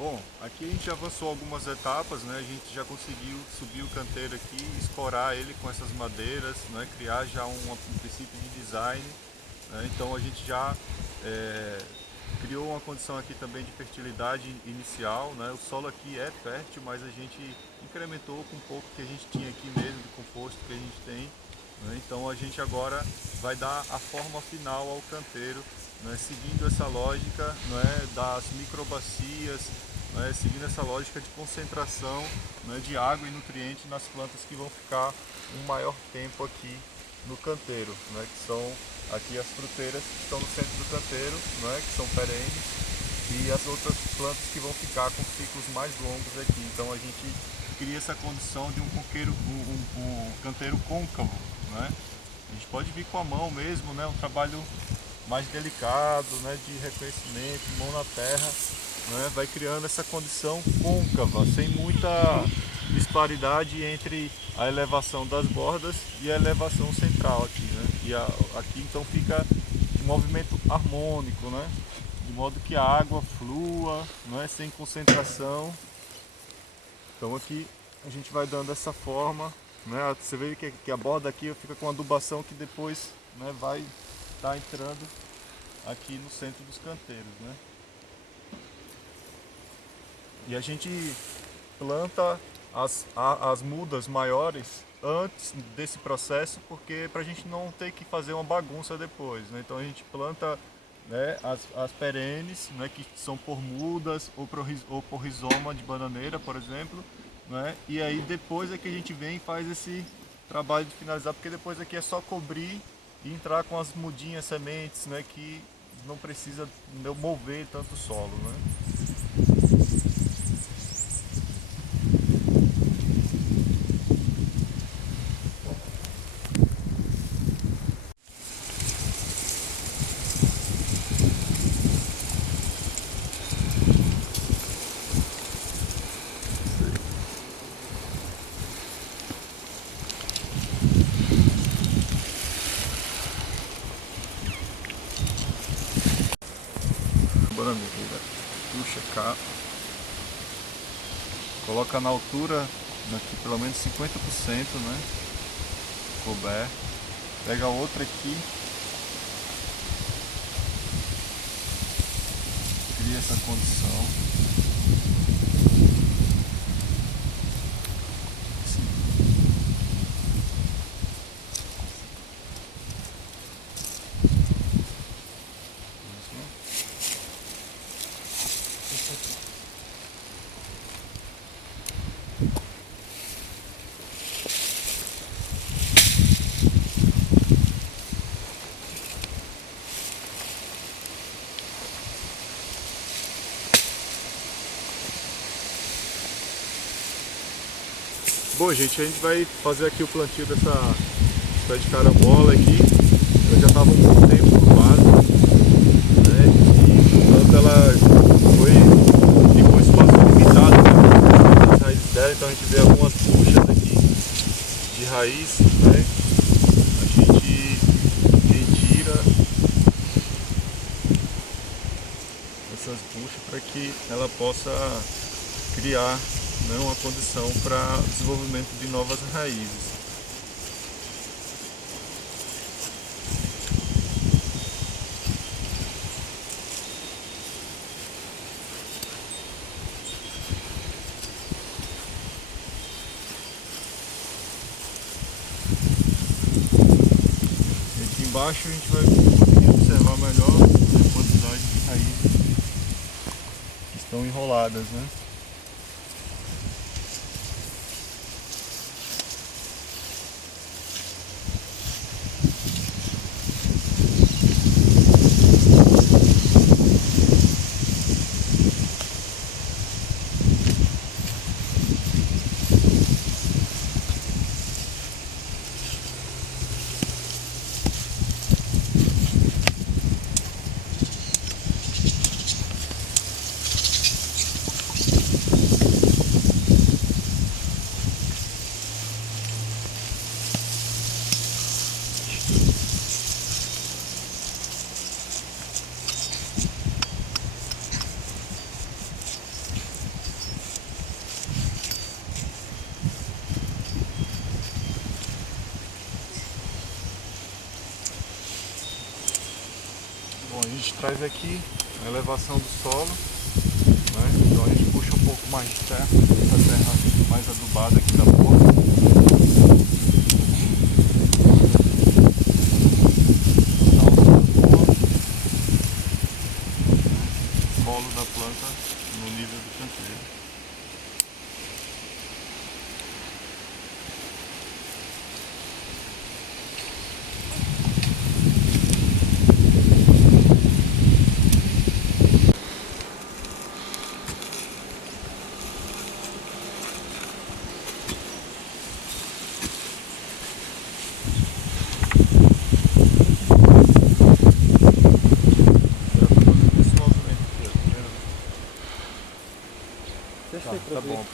Bom, aqui a gente avançou algumas etapas, né? A gente já conseguiu subir o canteiro aqui, escorar ele com essas madeiras, né? Criar já um princípio de design, né? Então a gente já criou uma condição aqui também de fertilidade inicial, né? O solo aqui é fértil, mas a gente incrementou com um pouco que a gente tinha aqui mesmo, de composto que a gente tem, né? Então a gente agora vai dar a forma final ao canteiro, né? Seguindo essa lógica, né? Das microbacias, né? Seguindo essa lógica de concentração, né? De água e nutrientes nas plantas que vão ficar um maior tempo aqui no canteiro, né? Que são aqui as fruteiras que estão no centro do canteiro, né? Que são perenes, e as outras plantas que vão ficar com ciclos mais longos aqui. Então a gente cria essa condição de um canteiro côncavo, né? A gente pode vir com a mão mesmo, né? Um trabalho mais delicado, né? De reconhecimento, mão na terra, né? Vai criando essa condição côncava, sem muita disparidade entre a elevação das bordas e a elevação central aqui, né? Aqui então fica um movimento harmônico, né? De modo que a água flua, não é, sem concentração. Então aqui a gente vai dando essa forma, né? Você vê que a borda aqui fica com adubação que depois, né, vai estar entrando aqui no centro dos canteiros, né? E a gente planta as mudas maiores antes desse processo, porque para a gente não ter que fazer uma bagunça depois, né? Então a gente planta, né, as perenes, né, que são por mudas ou por rizoma de bananeira, por exemplo, né? E aí depois é que a gente vem e faz esse trabalho de finalizar, porque depois aqui é só cobrir e entrar com as mudinhas, sementes, né, que não precisa mover tanto o solo, né? Bananeira, puxa cá, coloca na altura aqui pelo menos 50%, né, coberto, pega outra aqui, cria essa condição. Bom, gente, a gente vai fazer aqui o plantio dessa pé de carambola aqui. Ela já estava um bom tempo no vaso, né? E enquanto ela ficou um espaço limitado nas raízes dela, então a gente vê algumas buchas aqui de raiz, né? A gente retira essas buchas para que ela possa criar, né, uma condição para desenvolvimento de novas raízes. E aqui embaixo a gente vai conseguir observar melhor a quantidade de raízes que estão enroladas, né? traz aqui a elevação do solo, né? Então a gente puxa um pouco mais de terra, essa terra mais adubada aqui da boca. Colo da planta no nível do canteiro. Tá bom,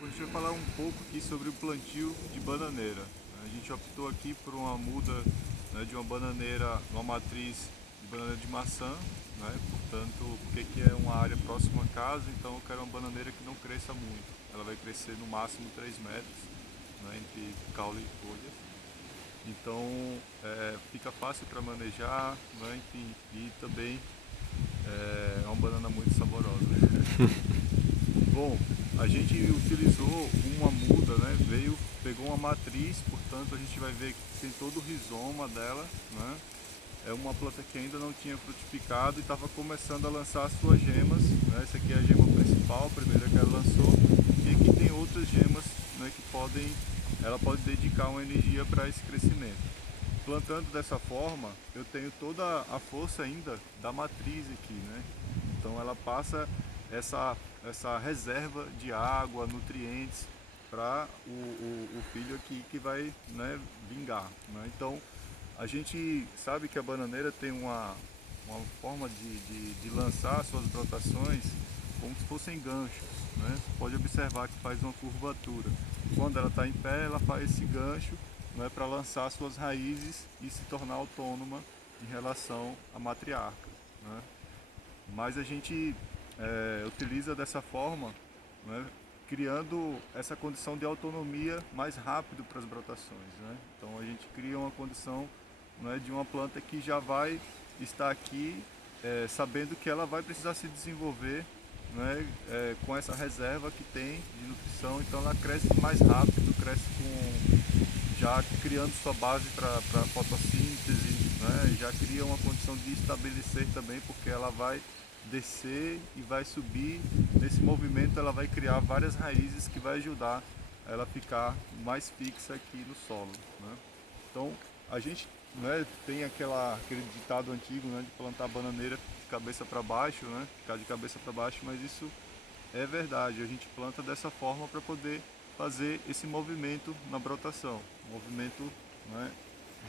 Hoje a gente vai falar um pouco aqui sobre o plantio de bananeira. A gente optou aqui por uma muda, né, de uma bananeira, uma matriz de bananeira de maçã, né, portanto, porque aqui é uma área próxima à casa, então eu quero uma bananeira que não cresça muito. Ela vai crescer no máximo 3 metros, né, entre caule e folhas. Então fica fácil para manejar, né, enfim, e também é uma banana muito saborosa. Bom, a gente utilizou uma muda, né, pegou uma matriz, portanto a gente vai ver que tem todo o rizoma dela, né. É uma planta que ainda não tinha frutificado e estava começando a lançar as suas gemas, né? Essa aqui é a gema principal, a primeira que ela lançou, e aqui tem outras gemas, né, ela pode dedicar uma energia para esse crescimento. Plantando dessa forma, eu tenho toda a força ainda da matriz aqui, né? Então ela passa essa reserva de água, nutrientes para o filho aqui que vai, né, vingar, né? Então a gente sabe que a bananeira tem uma forma de lançar suas brotações como se fossem ganchos, né? Você pode observar que faz uma curvatura. Quando ela está em pé, ela faz esse gancho, né, para lançar suas raízes e se tornar autônoma em relação à matriarca, né? Mas a gente utiliza dessa forma, né, criando essa condição de autonomia mais rápido para as brotações, né? Então a gente cria uma condição, né, de uma planta que já vai estar aqui sabendo que ela vai precisar se desenvolver, né, com essa reserva que tem de nutrição, então ela cresce mais rápido, cresce já criando sua base para fotossíntese, né, já cria uma condição de estabelecer também, porque ela vai descer e vai subir. Nesse movimento ela vai criar várias raízes que vai ajudar ela a ficar mais fixa aqui no solo, né? Então a gente, né, tem aquele ditado antigo, né, de plantar bananeira de cabeça para baixo, né, ficar de cabeça para baixo, mas isso é verdade. A gente planta dessa forma para poder fazer esse movimento na brotação, um movimento, né,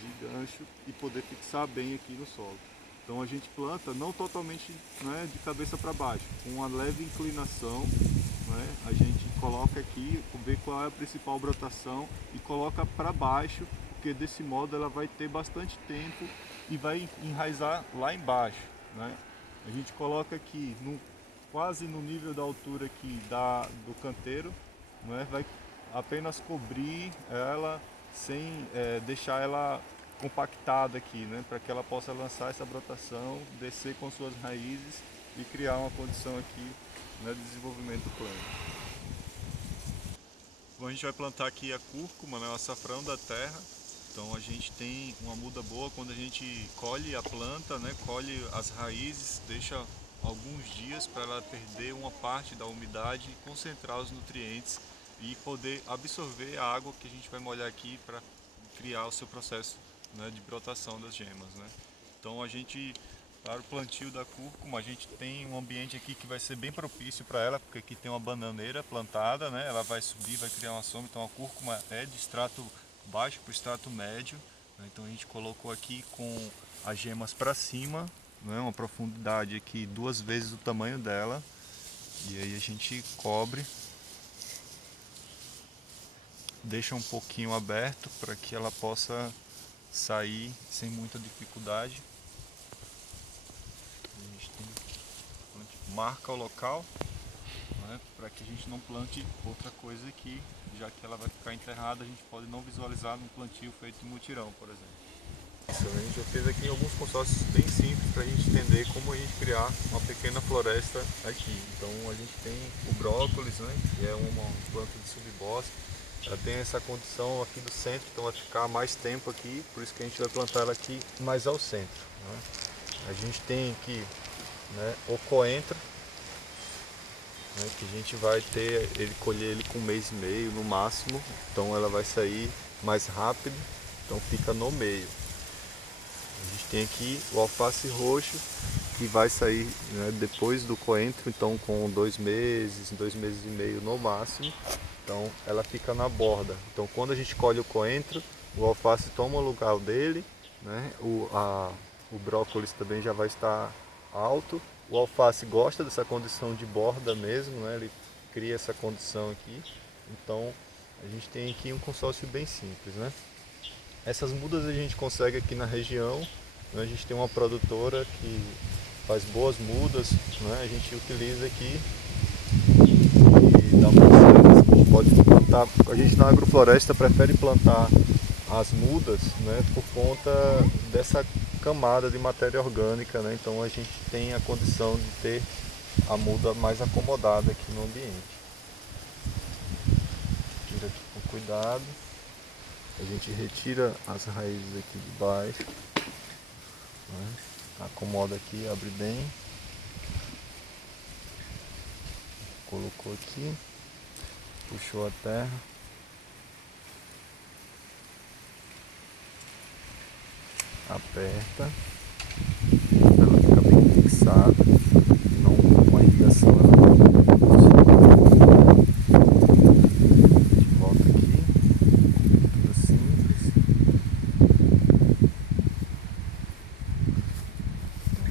de gancho e poder fixar bem aqui no solo. Então a gente planta não totalmente, né, de cabeça para baixo, com uma leve inclinação, né, a gente coloca aqui, vê qual é a principal brotação e coloca para baixo, porque desse modo ela vai ter bastante tempo e vai enraizar lá embaixo, né? A gente coloca aqui quase no nível da altura aqui do canteiro, né? Vai apenas cobrir ela sem deixar ela compactada aqui, né, para que ela possa lançar essa brotação, descer com suas raízes e criar uma condição aqui, né, de desenvolvimento pleno. Bom, a gente vai plantar aqui a cúrcuma, né, o açafrão da terra. Então a gente tem uma muda boa quando a gente colhe a planta, né, colhe as raízes, deixa alguns dias para ela perder uma parte da umidade e concentrar os nutrientes e poder absorver a água que a gente vai molhar aqui para criar o seu processo, né, de brotação das gemas, né? Então a gente, para o plantio da cúrcuma, a gente tem um ambiente aqui que vai ser bem propício para ela, porque aqui tem uma bananeira plantada, né? Ela vai subir, vai criar uma sombra, então a cúrcuma é de extrato baixo para o extrato médio, né? Então a gente colocou aqui com as gemas para cima, né? Uma profundidade aqui 2 vezes o tamanho dela, e aí a gente cobre, deixa um pouquinho aberto para que ela possa sair sem muita dificuldade. A gente marca o local, né, para que a gente não plante outra coisa aqui, já que ela vai ficar enterrada, a gente pode não visualizar num plantio feito em mutirão, por exemplo. Isso, a gente já fez aqui alguns consórcios bem simples para a gente entender como a gente criar uma pequena floresta aqui. Então a gente tem o brócolis, né, que é uma planta de subbosque. Ela tem essa condição aqui do centro, então vai ficar mais tempo aqui, por isso que a gente vai plantar ela aqui mais ao centro, né? A gente tem aqui, né, o coentro, né, que a gente vai colher ele com 1 mês e meio no máximo, então ela vai sair mais rápido, então fica no meio. A gente tem aqui o alface roxo, que vai sair, né, depois do coentro, então com 2 meses, 2 meses e meio no máximo. Então ela fica na borda. Então quando a gente colhe o coentro, o alface toma o lugar dele, né? O brócolis também já vai estar alto. O alface gosta dessa condição de borda mesmo, né? Ele cria essa condição aqui. Então a gente tem aqui um consórcio bem simples, né? Essas mudas a gente consegue aqui na região, né? A gente tem uma produtora que faz boas mudas, né? A gente utiliza aqui e dá muito certo. A gente pode plantar, a gente na agrofloresta prefere plantar as mudas, né, por conta dessa camada de matéria orgânica, né? Então a gente tem a condição de ter a muda mais acomodada aqui no ambiente. Tira aqui com cuidado. A gente retira as raízes aqui de baixo, né? Acomoda aqui, abre bem. Colocou aqui, puxou a terra. Aperta, para ela ficar bem fixada, não com a irrigação ela não. A gente volta aqui, tudo simples.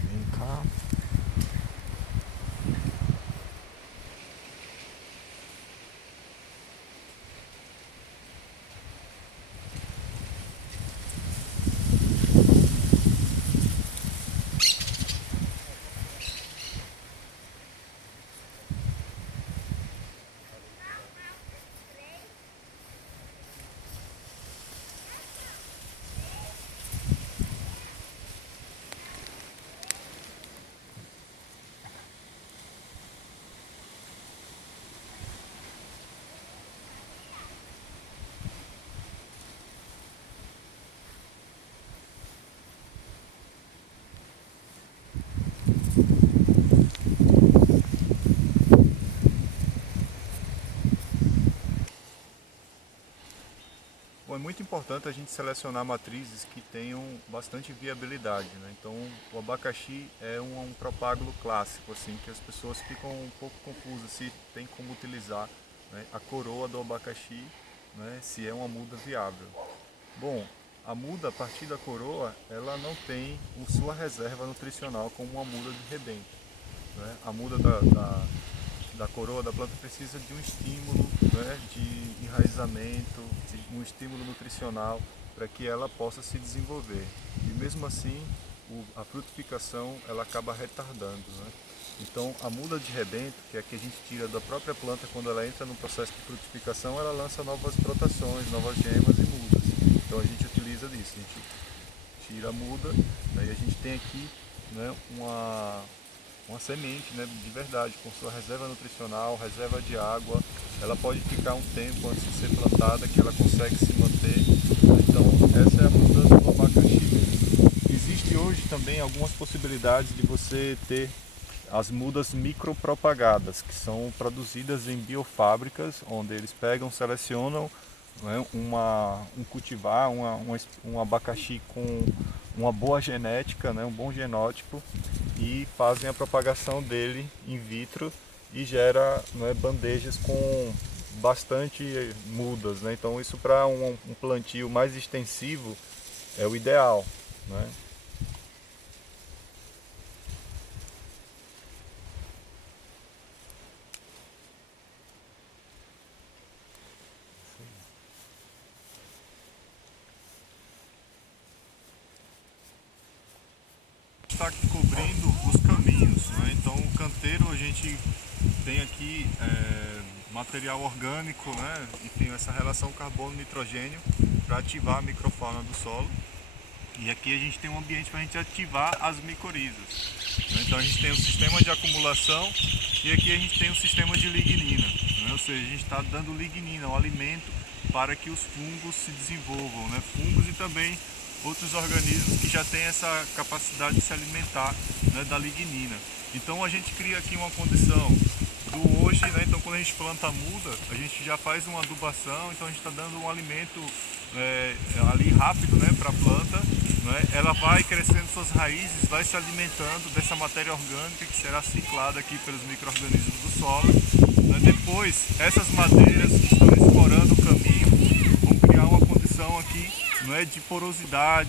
Vem cá. Bom, é muito importante a gente selecionar matrizes que tenham bastante viabilidade, né? Então, o abacaxi é um propágulo clássico, assim, que as pessoas ficam um pouco confusas se tem como utilizar, né, a coroa do abacaxi, né, se é uma muda viável. Bom, a muda a partir da coroa, ela não tem sua reserva nutricional como uma muda de rebento, né? A muda da coroa da planta precisa de um estímulo, né, de enraizamento, um estímulo nutricional para que ela possa se desenvolver. E mesmo assim, a frutificação ela acaba retardando, né? Então, a muda de rebento, que é a que a gente tira da própria planta quando ela entra no processo de frutificação, ela lança novas brotações, novas gemas e mudas. Então, a gente utiliza disso, a gente tira a muda, daí a gente tem aqui, né, uma semente, né, de verdade, com sua reserva nutricional, reserva de água. Ela pode ficar um tempo antes de ser plantada, que ela consegue se manter. Então, essa é a muda do abacaxi. Existe hoje também algumas possibilidades de você ter as mudas micropropagadas, que são produzidas em biofábricas, onde eles pegam, selecionam, né, um cultivar, um abacaxi com uma boa genética, né, um bom genótipo, e fazem a propagação dele in vitro e gera, né, bandejas com bastante mudas, né? Então isso para um plantio mais extensivo é o ideal, né? Está cobrindo os caminhos, né? Então o canteiro a gente tem aqui material orgânico, né? E tem essa relação carbono-nitrogênio para ativar a microfauna do solo. E aqui a gente tem um ambiente para a gente ativar as micorrizas, né? Então a gente tem um sistema de acumulação e aqui a gente tem um sistema de lignina, né? Ou seja, a gente está dando lignina, um alimento para que os fungos se desenvolvam, né? Fungos e também outros organismos que já têm essa capacidade de se alimentar, né, da lignina. Então a gente cria aqui uma condição do hoje, né? Então quando a gente planta a muda, a gente já faz uma adubação, então a gente está dando um alimento ali rápido, né, para a planta, né? Ela vai crescendo suas raízes, vai se alimentando dessa matéria orgânica que será ciclada aqui pelos micro-organismos do solo, né? Depois, essas madeiras que estão explorando o caminho vão criar uma condição aqui, né, de porosidade,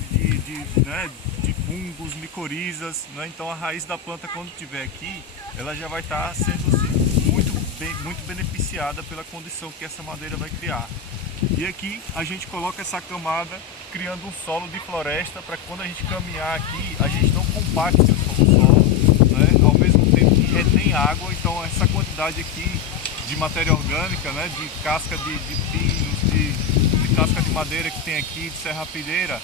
né, de fungos, micorrizas, né? Então a raiz da planta, quando estiver aqui, ela já vai estar sendo assim, muito beneficiada pela condição que essa madeira vai criar. E aqui a gente coloca essa camada criando um solo de floresta para que quando a gente caminhar aqui, a gente não compacte o solo, em água, então essa quantidade aqui de matéria orgânica, né, de casca de pinos, de casca de madeira que tem aqui, de serrapilheira,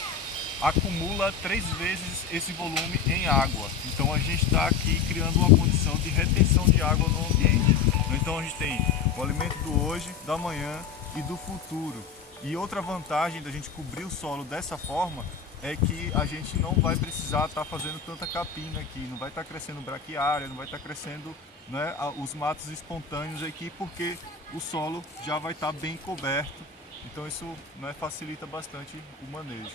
acumula 3 vezes esse volume em água. Então a gente está aqui criando uma condição de retenção de água no ambiente. Então a gente tem o alimento do hoje, da manhã e do futuro. E outra vantagem da gente cobrir o solo dessa forma é que a gente não vai precisar estar fazendo tanta capina aqui, não vai estar crescendo braquiária, não vai estar crescendo, né, os matos espontâneos aqui, porque o solo já vai estar bem coberto. Então isso, né, facilita bastante o manejo.